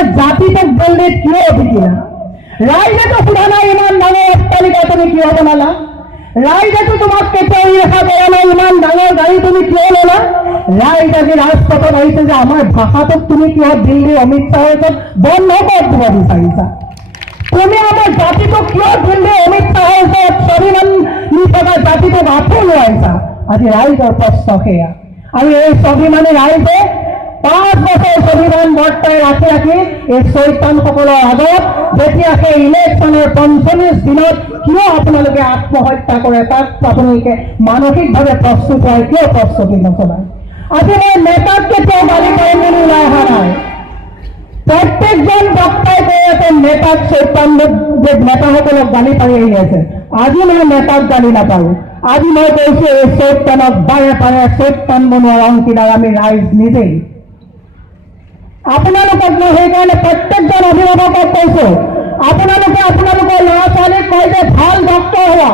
আমাৰ জাতিটোক দিল্লীত কিয় উঠিছিলা? ৰাইজেতো সোধা নাই ইমান ডাঙৰ অট্টালিকা তুমি কিয় বনালা? ৰাইজেতো তোমাক কেতিয়াও ৰেখা কৰা নাই ইমান ডাঙৰ গাড়ী তুমি কিয় ল'লা? ৰাইজ আজি ৰাজপথত আহিছে যে আমাৰ ভাষাটোক তুমি কিয় দিল্লী অমিত শ্বাহৰ ওচৰত বন্ধ কৰি দিব বিচাৰিছা? তুমি আমাৰ জাতিটোক কিয় দিল্লী অমিত শ্বাহৰ ওচৰত স্বাভিমান নি থকা জাতিটোক আঁঠু লোৱাইছা? আজি ৰাইজৰ প্ৰশ্ন সেয়া। আৰু এই স্বাভিমানী ৰাইজে 5 বছৰ স্বাভিমান বৰ্তাই ৰাখি এই চৈতানসকলৰ আগত যেতিয়া সেই ইলেকশ্যনৰ 45 দিনত কিয় আপোনালোকে আত্মহত্যা কৰে তাক আপোনালোকে মানসিকভাৱে প্ৰস্তুত হয় কিয় প্ৰস্তুতি নচলায়? আজি মই নেতাক কেতিয়াও গালি পাৰিম বুলি ওলাই অহা নাই। প্ৰত্যেকজন বক্তাই কৈ আছে নেতাক চৈতান যে নেতাসকলক গালি পাৰি আহি আছে। আজি মই নেতাক গালি নাপাৰোঁ। আজি মই কৈছোঁ এই চৈতানক বাৰে বাৰে চৈতান বনোৱাৰ অংশীদাৰ আমি ৰাইজ নিজেই। আপোনালোকক মই সেইকাৰণে প্ৰত্যেকজন অভিভাৱকক কৈছোঁ আপোনালোকে আপোনালোকৰ ল'ৰা ছোৱালীক কয় যে ভাল ডক্তৰ হোৱা,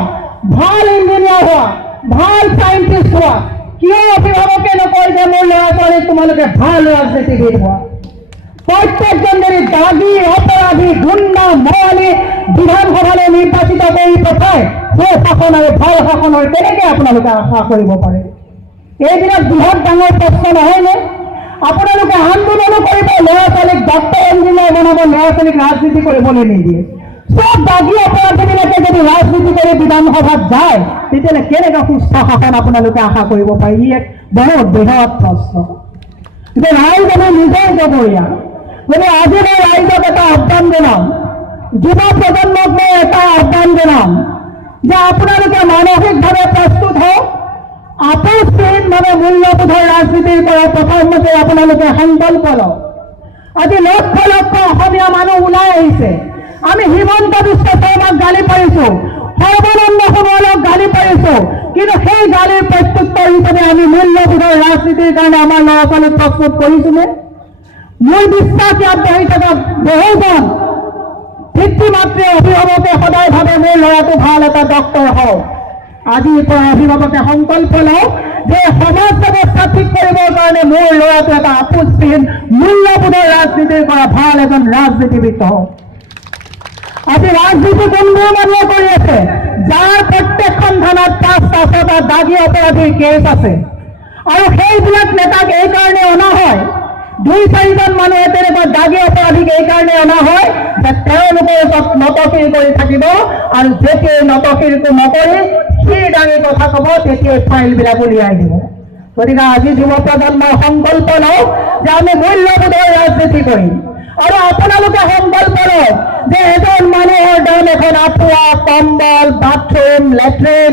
ভাল ইঞ্জিনিয়াৰ হোৱা, ভাল চাইণ্টিষ্ট হোৱা। কিয় অভিভাৱকে নকয় যে মোৰ ল'ৰা ছোৱালীক তোমালোকে ভাল ৰাজনীতিবিদ হোৱা? প্ৰত্যেকজন যদি দাগী অপৰাধী গুণ্ডা মৰালী বিধানসভালৈ নিৰ্বাচিত কৰি পঠায় সুশাসন আৰু ভাল শাসনৰ কেনেকৈ আপোনালোকে আশা কৰিব পাৰে? এইবিলাক বৃহৎ ডাঙৰ প্ৰশ্ন নহয়নে? আপোনালোকে আন্দোলনো কৰিব, ল'ৰা ছোৱালীক ডক্তৰ ইঞ্জিনিয়াৰ বনাব, ল'ৰা ছোৱালীক ৰাজনীতি কৰিবলৈ নিদিয়ে। চব দাগী অপৰাধীবিলাকে যদি ৰাজনীতি কৰি বিধানসভাত যায় তেতিয়াহ'লে কেনেকৈ সুস্থ শাসন আপোনালোকে আশা কৰিব পাৰে? ই এক বহুত বৃহৎ প্ৰশ্ন। যে ৰাইজ আমি নিজেই জগৰীয়া। গতিকে আজি মই ৰাইজক এটা আহ্বান জনাম, যুৱ প্ৰজন্মক মই এটা আহ্বান জনাম যে আপোনালোকে মানসিকভাৱে প্ৰস্তুত হওক। আপোচহীনভাৱে মূল্যবোধৰ ৰাজনীতিৰ পৰা প্ৰথমতে আপোনালোকে সংকল্প লওক। আজি লক্ষ লক্ষ অসমীয়া মানুহ ওলাই আহিছে। আমি হিমন্ত বিশ্ব শৰ্মাক গালি পাৰিছোঁ, সৰ্বানন্দ সোণোৱালক গালি পাৰিছোঁ, কিন্তু সেই গালিৰ প্ৰত্যুত্তৰ হিচাপে আমি মূল্যবোধৰ ৰাজনীতিৰ কাৰণে আমাৰ ল'ৰা ছোৱালীক প্ৰস্তুত কৰিছোনে? মোৰ বিশ্বাস ইয়াত বহি থকা বহুজন পিতৃ মাতৃ অভিভাৱকে সদায় ভাবে মোৰ ল'ৰাটো ভাল এটা ডক্তৰ হওক। আজিৰ পৰা অভিভাৱকে সংকল্প লওক যে সমাজ ব্যৱস্থা ঠিক কৰিবৰ কাৰণে মোৰ ল'ৰাটো এটা আপোচহীন মূল্যবোধৰ ৰাজনীতিৰ পৰা ভাল এজন ৰাজনীতিবিদ হওক। আজি ৰাজনীতি কোনবোৰ মানুহে কৰি আছে যাৰ প্ৰত্যেকখন থানাত 5টা 6টা দাগী অপৰাধীৰ কেছ আছে। আৰু সেইবিলাক নেতাক এইকাৰণে অনা হয়, 2-4জন মানুহে তেনেকুৱা দাগী অপৰাধীক এইকাৰণে অনা হয় যে তেওঁলোকৰ ওচৰত নতশিৰ কৰি থাকিব আৰু যেতিয়াই নতশিৰটো নকৰি শিৰ দাঙি কথা ক'ব তেতিয়াই ফাইলবিলাক উলিয়াই দিব। গতিকে আজি যুৱ প্ৰজন্মৰ সংকল্প লওক যে আমি মূল্যবোধৰ ৰাজনীতি কৰিম। আৰু আপোনালোকে সংকল্প লওক যে এজন মানুহৰ দাম এখন আঁঠুৱা, কম্বল, বাথৰুম, লেট্ৰিন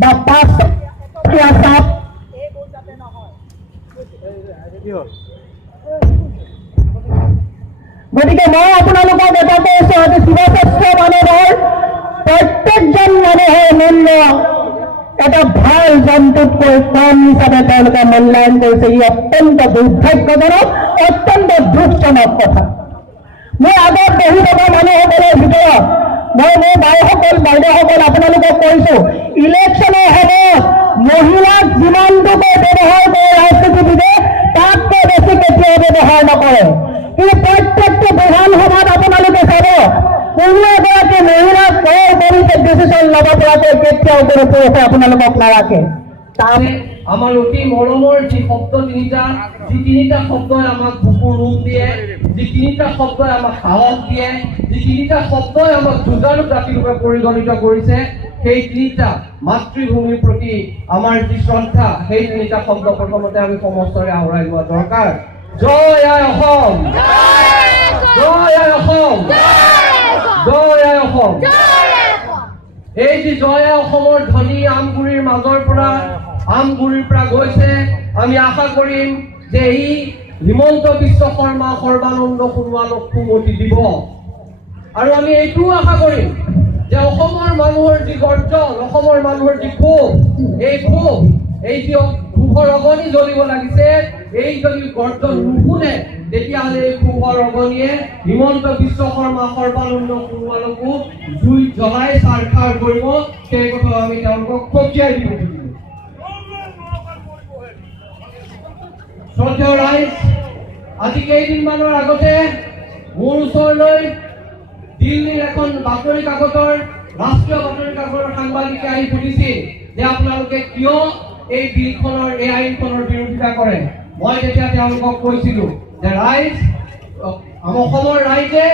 বা 5টকীয়া চাপ এইবোৰ যাতে নহয়। গতিকে মই আপোনালোকক এটা কৈছোঁ আজি শিৱশ্ৰেষ্ঠ মানৱৰ প্ৰত্যেকজন মানুহৰ মূল্য এটা ভাল জন্তুতকৈ কম হিচাপে তেওঁলোকে মূল্যায়ন কৰিছে। ই অত্যন্ত দুৰ্ভাগ্যজনক, অত্যন্ত দুখজনক কথা। মই আগত বহি থকা মানুহসকলৰ ভিতৰত মই মোৰ বাইসকল বাইদেউসকল আপোনালোকক কৈছোঁ ইলেকশ্যনৰ সময়ত মহিলাক যিমানটোকৈ ব্যৱহাৰ কৰে ৰাজনীতিবিদে তাতকৈ বেছি কেতিয়াও ব্যৱহাৰ নকৰে। কিন্তু প্ৰত্যেকটো বিধানসভাত আপোনালোকে চাব কোনো এগৰাকী মহিলাক ডিচিশ্যন ল'ব পৰাকৈ কেতিয়াও কোনো পুৰুষে আপোনালোকক নাৰাখে। আমাৰ অতি মৰমৰ যি শব্দ তিনিটা, যি তিনিটা শব্দই আমাক বুকুৰ ৰূপ দিয়ে, যি তিনিটা শব্দই আমাক সাহস দিয়ে, যি তিনিটা শব্দই আমাক যুঁজাৰু জাতিৰূপে পৰিগণিত কৰিছে, সেই তিনিটা মাতৃভূমিৰ প্ৰতি আমাৰ যি শ্ৰদ্ধা, সেই তিনিটা শব্দ প্ৰথমতে আমি সমস্তৰে আহৰাই লোৱা দৰকাৰ। জয় আই অসম, জয় আই অসম, জয় আই অসম। এই যি জয় আই অসমৰ ধ্বনি আমগুৰিৰ মাজৰ পৰা আমগুৰিৰ পৰা গৈছে, আমি আশা কৰিম যে ই হিমন্ত বিশ্ব শৰ্মা সৰ্বানন্দ সোণোৱালক সুমতি দিব। আৰু আমি এইটোও আশা কৰিম যে অসমৰ মানুহৰ যি গৰ্জন, অসমৰ মানুহৰ যি ক্ষোভ, এই ক্ষোভ, এই যি ক্ষোভৰ অগ্নি জ্বলিব লাগিছে, এই যদি গৰ্জন নুশুনে তেতিয়াহ'লে এই ক্ষোভৰ অগ্নিয়ে হিমন্ত বিশ্ব শৰ্মা সৰ্বানন্দ সোণোৱালকো জুইত জ্বলাই চাৰখাৰ কৰিব। সেই কথাও আমি তেওঁলোকক সকীয়াই দিব লাগিব। শ্ৰদ্ধেয় ৰাইজ, আজি কেইদিনমানৰ আগতে মোৰ ওচৰলৈ দিল্লীৰ এখন বাতৰি কাকতৰ ৰাষ্ট্ৰীয় বাতৰি কাকতৰ সাংবাদিকে আহি সুধিছিল যে আপোনালোকে কিয় এই বিলখনৰ এই আইনখনৰ বিৰোধিতা কৰে। মই তেতিয়া তেওঁলোকক কৈছিলো যে অসমৰ ৰাইজে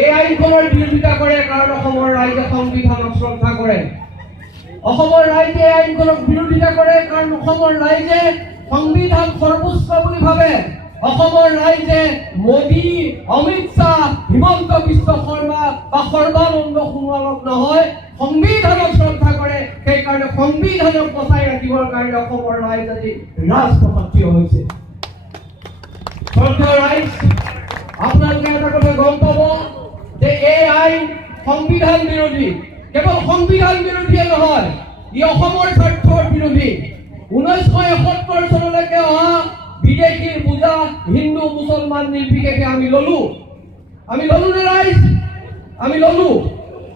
এই আইনখনৰ বিৰোধিতা কৰে কাৰণ অসমৰ ৰাইজে সংবিধানক শ্ৰদ্ধা কৰে। অসমৰ ৰাইজে এই আইনখনক বিৰোধিতা কৰে কাৰণ অসমৰ ৰাইজে সংবিধান সৰ্বোচ্চ বুলি ভাবে। অসমৰ ৰাইজে মোদী, অমিত শ্বাহ, হিমন্ত বিশ্ব শৰ্মা বা সৰ্বানন্দ সোণোৱালক নহয়, সংবিধানক শ্ৰদ্ধা কৰে। সেইকাৰণে সংবিধানক বচাই ৰাখিবৰ কাৰণে অসমৰ ৰাইজ আজি ৰাজপথত থিয় হৈছে। শ্ৰদ্ধা ৰাইজ, আপোনালোকে এটা কথা গম পাব যে এই আইন সংবিধান বিৰোধী। কেৱল সংবিধান বিৰোধীয়ে নহয়, ই অসমৰ স্বাৰ্থৰ বিৰোধী। 1971 চনলৈকে অহা বিদেশীৰ পূজা হিন্দু মুছলমান নিৰ্বিশেষে আমি ললো নে ৰাইজ? আমি ললো।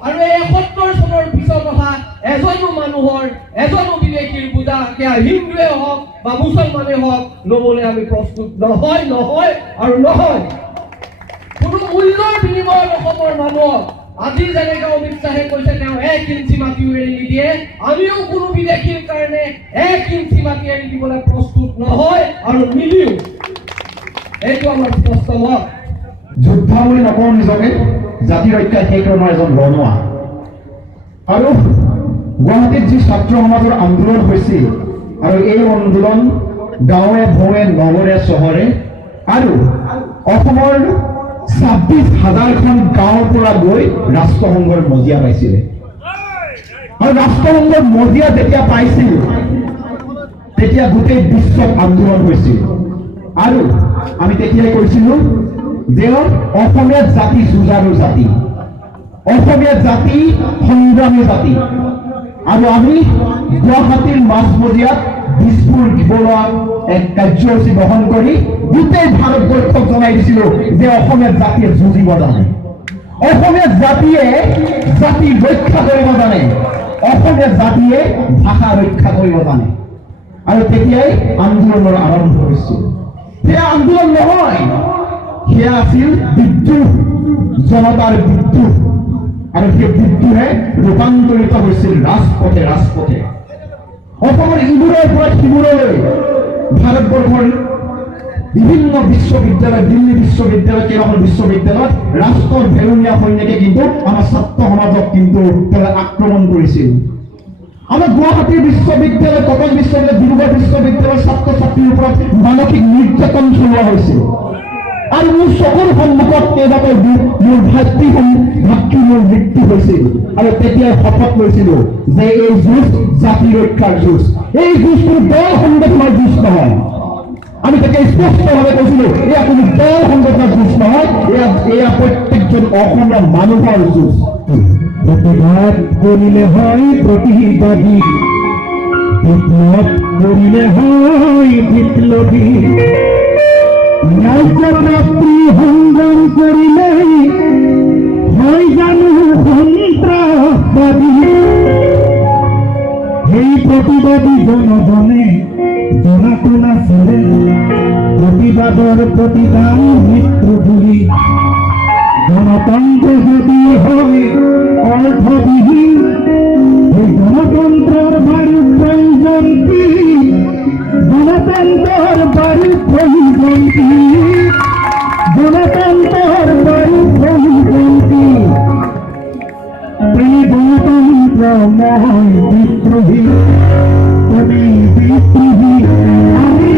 আৰু এই 71 চনৰ পিছত অহা এজনো মানুহৰ এজনো বিদেশীৰ পূজা সেয়া হিন্দুৱে হওক বা মুছলমানে হওক লবলৈ আমি প্ৰস্তুত নহয় আৰু নহয়। কোনো মূল্যৰ বিনিময়ত অসমৰ মানুহক আজি যেনেকৈ অমিত শ্বাহে কৈছে তেওঁ 1 ইঞ্চি মাটিও এৰি নিদিয়ে, আমিও কোনো বিদেশীৰ কাৰণে 1 ইঞ্চি মাটি এৰি দিবলৈ প্ৰস্তুত নহয় আৰু নিদিও। এইটো আমাৰ স্পষ্ট মত। যোদ্ধা বুলি নকওঁ নিজকে, জাতি ৰক্ষা সেইকৰণৰ এজন ৰণুৱা। আৰু গুৱাহাটীত যি ছাত্ৰ সমাজৰ আন্দোলন হৈছিল আৰু এই আন্দোলন গাঁৱে ভূঞে নগৰে চহৰে আৰু অসমৰ 26,000খন গাঁৱৰ পৰা গৈ ৰাষ্ট্ৰসংঘৰ মজিয়া পাইছিলে। আৰু ৰাষ্ট্ৰসংঘৰ মজিয়া যেতিয়া পাইছিল তেতিয়া গোটেই বিশ্বত আন্দোলন হৈছিল। আৰু আমি তেতিয়াই কৈছিলো যে অসমীয়া জাতি যুঁজাৰু জাতি, অসমীয়া জাতি সংগ্ৰামী জাতি। আৰু আমি গুৱাহাটীৰ মাজমজিয়াত দিছপুৰ দিবলোৱা এক কাৰ্যসূচী গ্ৰহণ কৰি গোটেই ভাৰতবৰ্ষক জনাই দিছিলো যে অসমীয়া জাতিয়ে যুঁজিব জানে, অসমীয়া জাতিয়ে জাতি ৰক্ষা কৰিব জানে, অসমীয়া জাতিয়ে ভাষা ৰক্ষা কৰিব জানে। আৰু তেতিয়াই আন্দোলনৰ আৰম্ভ হৈছিল। সেয়া আন্দোলন নহয়, সেয়া আছিল বিদ্ৰোহ, জনতাৰ বিদ্ৰোহ। আৰু সেই বিদ্ৰোহে ৰূপান্তৰিত হৈছিল ৰাজপথে। অসমৰ ইমূৰৰ পৰা সিমূৰলৈ ভাৰতবৰ্ষৰ বিভিন্ন বিশ্ববিদ্যালয়, দিল্লী বিশ্ববিদ্যালয়, কেইবাখন বিশ্ববিদ্যালয়ত ৰাষ্ট্ৰৰ ভেলনীয়া সৈন্যকে কিন্তু আমাৰ ছাত্ৰ সমাজক কিন্তু আক্ৰমণ কৰিছিল। আমাৰ গুৱাহাটী বিশ্ববিদ্যালয়, কটন বিশ্ববিদ্যালয়, ডিব্ৰুগড় বিশ্ববিদ্যালয়ৰ ছাত্ৰ ছাত্ৰীৰ ওপৰত মানসিক নিৰ্যাতন চলোৱা হৈছিল। আৰু মোৰ চকুৰ সন্মুখত কেইবাটাও মোৰ ভাতৃৰ মৃত্যু হৈছিল। আৰু তেতিয়াই শপত লৈছিলো যে এই যুঁজ জাতি ৰক্ষাৰ যুঁজ, এই যুঁজ কোনো দল সংগঠনৰ যুঁজ নহয়। আমি তাকে স্পষ্টভাৱে কৈছিলো এয়া কোনো দল সংগঠনৰ যুঁজ নহয়, এয়া প্ৰত্যেকজন অসমীয়া মানুহৰ যুঁজ। প্রতিবাদ করিলে হয় প্রতিবাদী, বিপ্লব করিলে হয় বিপ্লবী, ন্যায়প্রাপ্তি সংগ্রাম করিলে হয় জানো সন্ত্রাসবাদী। এই প্রতিবাদী জনগণে জনাতো নাছিলে প্ৰতিবাদৰ প্ৰতিদান মৃত্যু বুলি। গণতন্ত্র যদি হয় অর্থবিহীন, এই গণতন্ত্রের বাড়ি প্রয়োজন কি? গণতন্ত্রের বাড়ি প্রয়োজন কি? গণতন্ত্রের বাড়ি প্রয়োজন কি? এই গণতন্ত্রময় বিদ্রোহী, তুমি বিদ্রোহী, আমি